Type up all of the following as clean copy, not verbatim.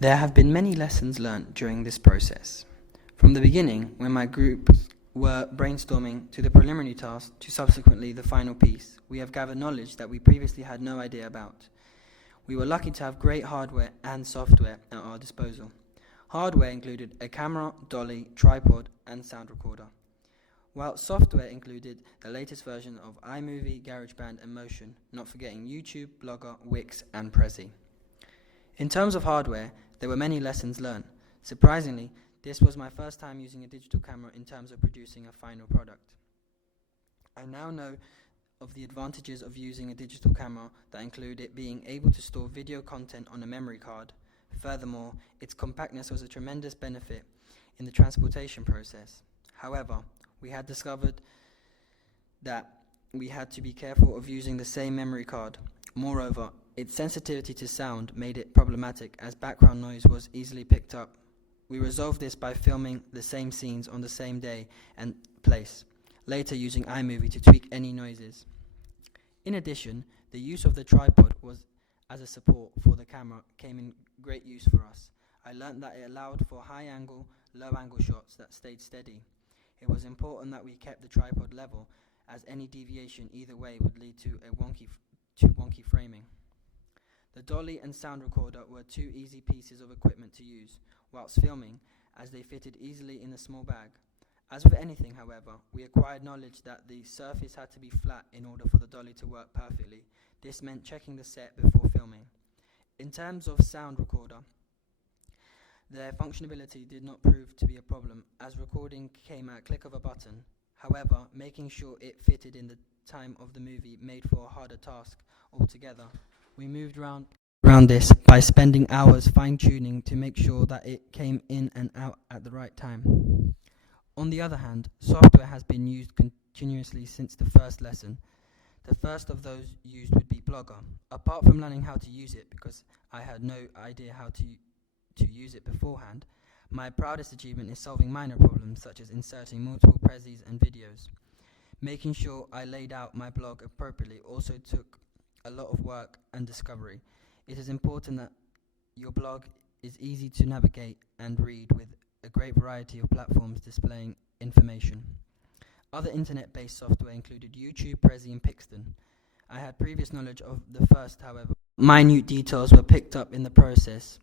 There have been many lessons learnt during this process. From the beginning, when my groups were brainstorming, to the preliminary task, to subsequently the final piece, we have gathered knowledge that we previously had no idea about. We were lucky to have great hardware and software at our disposal. Hardware included a camera, dolly, tripod, and sound recorder, while software included the latest version of iMovie, GarageBand, and Motion, not forgetting YouTube, Blogger, Wix, and Prezi. In terms of hardware, there were many lessons learned. Surprisingly, this was my first time using a digital camera in terms of producing a final product. I now know of the advantages of using a digital camera that include it being able to store video content on a memory card. Furthermore, its compactness was a tremendous benefit in the transportation process. However, we had discovered that we had to be careful of using the same memory card. Moreover, its sensitivity to sound made it problematic as background noise was easily picked up. We resolved this by filming the same scenes on the same day and place, later using iMovie to tweak any noises. In addition, the use of the tripod was as a support for the camera came in great use for us. I learned that it allowed for high angle, low angle shots that stayed steady. It was important that we kept the tripod level, as any deviation either way would lead to wonky framing. The dolly and sound recorder were two easy pieces of equipment to use whilst filming, as they fitted easily in a small bag. As with anything, however, we acquired knowledge that the surface had to be flat in order for the dolly to work perfectly. This meant checking the set before filming. In terms of sound recorder, their functionality did not prove to be a problem, as recording came at a click of a button. However, making sure it fitted in the time of the movie made for a harder task altogether. We moved around this by spending hours fine-tuning to make sure that it came in and out at the right time. On the other hand, software has been used continuously since the first lesson. The first of those used would be Blogger. Apart from learning how to use it, because I had no idea how to use it beforehand, my proudest achievement is solving minor problems such as inserting multiple prezis and videos. Making sure I laid out my blog appropriately also took a lot of work and discovery. It is important that your blog is easy to navigate and read, with a great variety of platforms displaying information. Other internet-based software included YouTube, Prezi, and Pixton. I had previous knowledge of the first, however. Minute details were picked up in the process.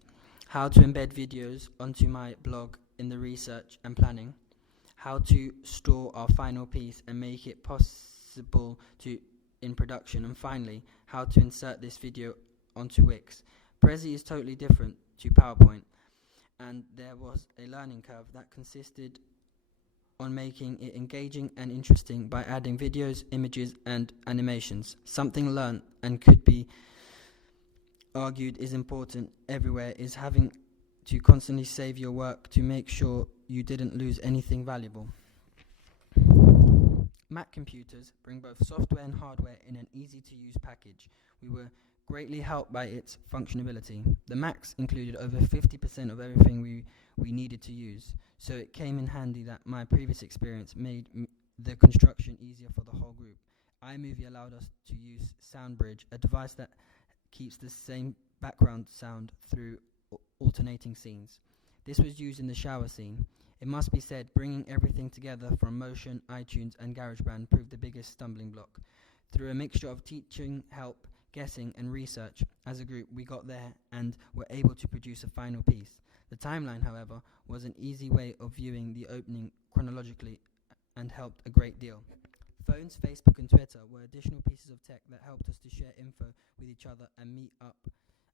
How to embed videos onto my blog in the research and planning. How to store our final piece and make it possible in production. And finally, how to insert this video onto Wix. Prezi is totally different to PowerPoint, and there was a learning curve that consisted on making it engaging and interesting by adding videos, images, and animations. Something learned and could be argued is important everywhere is having to constantly save your work to make sure you didn't lose anything valuable. Mac computers bring both software and hardware in an easy-to-use package. We were greatly helped by its functionality. The Macs included over 50% of everything we needed to use, so it came in handy that my previous experience made the construction easier for the whole group. iMovie allowed us to use SoundBridge, a device that keeps the same background sound through alternating scenes. This was used in the shower scene. It must be said, bringing everything together from Motion, iTunes, and GarageBand proved the biggest stumbling block. Through a mixture of teaching, help, guessing, and research, as a group we got there and were able to produce a final piece. The timeline, however, was an easy way of viewing the opening chronologically and helped a great deal. Phones, Facebook, and Twitter were additional pieces of tech that helped us to share info with each other and meet up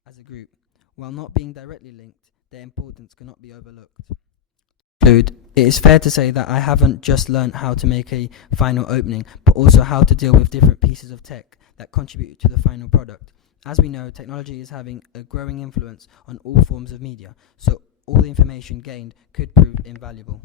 as a group. While not being directly linked, their importance cannot be overlooked. It is fair to say that I haven't just learned how to make a final opening, but also how to deal with different pieces of tech that contribute to the final product. As we know, technology is having a growing influence on all forms of media, so all the information gained could prove invaluable.